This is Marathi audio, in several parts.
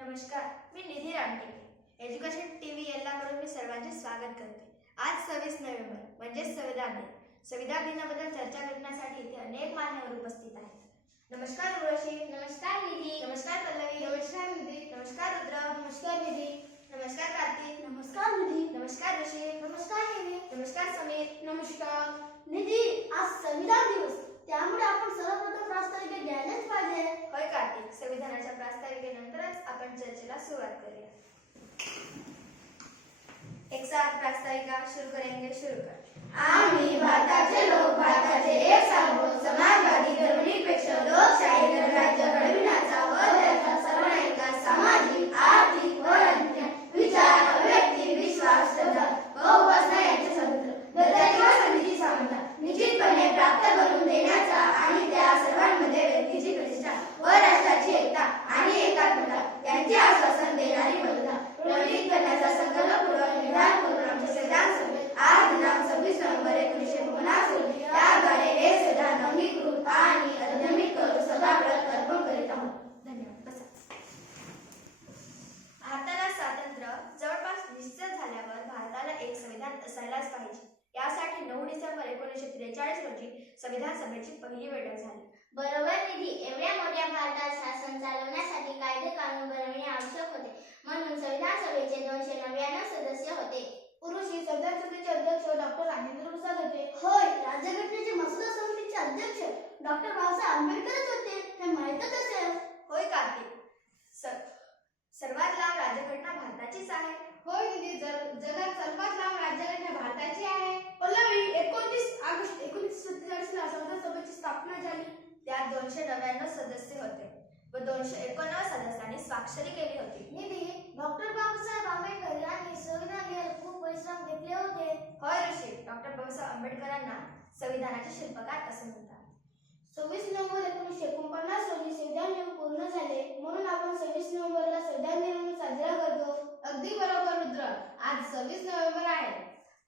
नमस्कार, मी निधी रामटेके. एज्युकेशन टीव्ही याकडून मी सर्वांचे स्वागत करते. आज 26 नोव्हेंबर म्हणजे संविधान दिन. संविधान दिनाबद्दल चर्चा करण्यासाठी इथे अनेक मान्यवर उपस्थित आहेत. नमस्कार उर्वशी. नमस्कार निधी. नमस्कार पल्लवी. नमस्कार निधी. नमस्कार रुद्र. नमस्कार निधी. नमस्कार कार्तिक. नमस्कार निधी. नमस्कार ऋषी. नमस्कार निधी. नमस्कार समीर. नमस्कार निधी. आज संविधान दिवस, त्यामुळे आपण सर्वप्रथम प्रास्ताविके घ्यायलाच पाहिजे. होय कार्तिक, संविधानाच्या प्रास्ताविकेनंतरच आपण चर्चेला सुरुवात करूया. एक साथ प्रास्ताविका शुरू करेंगे. शुरू कर. आम्ही भारताचे लोक भारताचे एक सार्वभौम समाजवादी धर्मनिरपेक्ष लोकशाही गणराज्य घडविण्याचा व त्याचा सर्वांगीण सामाजिक आर्थिक व राजकीय विचार अभिव्यक्ती विश्वास श्रद्धा व उपासना यांचे स्वातंत्र्य दत्ताजी व संधीची समानता निश्चितपणे प्राप्त करून देण्याचा आणि त्या सर्वांमध्ये व्यक्तीची प्रतिष्ठा व राष्ट्राची एकता आणि एकात्मता यांचे आश्वासन देणारी बद्धता प्रबलित करण्याचा संकल्पपूर्वक निर्धार करून आमच्या संविधान सभेत आज दिनांक 26 नोव्हेंबर 1949 रोजी याद्वारे हे संविधान अंगीकृत आणि अधिनियमित करून सदाप्रत अर्पण करीत आहोत. धन्यवाद. बसा. भारताला स्वातंत्र्य जवळपास निश्चित झाल्यावर भारताला एक संविधान असायलाच पाहिजे. यासाठी 9 डिसेंबर 1943 रोजी संविधान सभेची पहिली बैठक झाली. बरोबर निधी. एवढ्या मोठ्या भारतात शासन चालवण्यासाठी कायदे कानून बनवणे आवश्यक होते, म्हणून संविधान सभेचे 299 सदस्य होते. पुरुषी संविधान सभेचे अध्यक्ष डॉक्टर राजेंद्र प्रसाद होते. होय, राज्यघटनेचे मसुदा समितीचे अध्यक्ष डॉक्टर बाबासाहेब आंबेडकरच होते, हे माहीतच असेल. होय कार्तिक, सर्वात लांब राज्यघटना भारताचीच आहे. होय निधी, जगात सर्वात लांब राज्यघटना भारताची आहे. पल्लवी, 29 ऑगस्ट 1947 ला संविधान सभेची स्थापना झाली. त्यात 299 सदस्य होते व 291 सदस्यांनी स्वाक्षरी केली होती. निधी, डॉक्टर बाबासाहेब आंबेडकर यांनी संविधान लिहायला खूप परिश्रम घेतले होते. होय ऋषी, डॉक्टर बाबासाहेब आंबेडकरांना संविधानाचे शिल्पकार असे म्हणतात. 26 नोव्हेंबर 1949 रोजी संविधान लिहून पूर्ण झाले, म्हणून आपण 26 नोव्हेंबरला संविधान दिन म्हणून साजरा करतो. अगदी बरोबर रुद्र, आज 26 नोव्हेंबर आहे.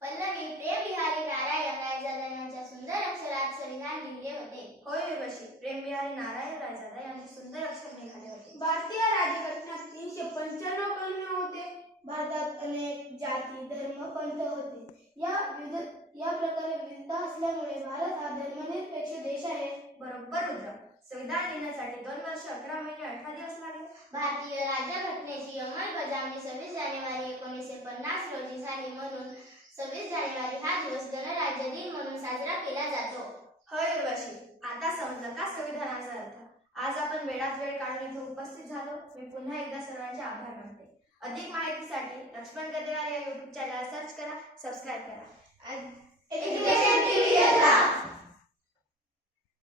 पल्लवी, प्रेम बिहारी नारायण रायजादा यांच्या सुंदर अक्षरात संविधान लिहिले होते. होय उर्वशी, प्रेम बिहारी नारायण रायजादा यांचे सुंदर अक्षर निघाले होते. भारतीय राज्यघटनेत 395 कलमे होते. भारतात अनेक जाती धर्म पंथ होते. या प्रकारे विविधता असल्यामुळे भारत हा धर्मनिरपेक्ष देश आहे. बरोबर रुद्र, संविधान लिहिण्यासाठी 2 वर्ष 11 महिने 18 दिवस लागले. भारतीय राज्यघटनेची अंमलबजावणी 26 जानेवारी 1950 रोजी झाली, म्हणून 26 जानेवारी हा दिवस गणराज्य दिन म्हणून साजरा केला जातो. होय उर्वशी, आता समजलं का संविधानाचा अर्थ. आज आपण वेळात वेळ काढून इथे उपस्थित झालो. मी पुन्हा एकदा सर्वांचे आभार मानते. अधिक माहितीसाठी लक्ष्मण गदेवार या YouTube चॅनलला सर्च करा, सबस्क्राईब करा.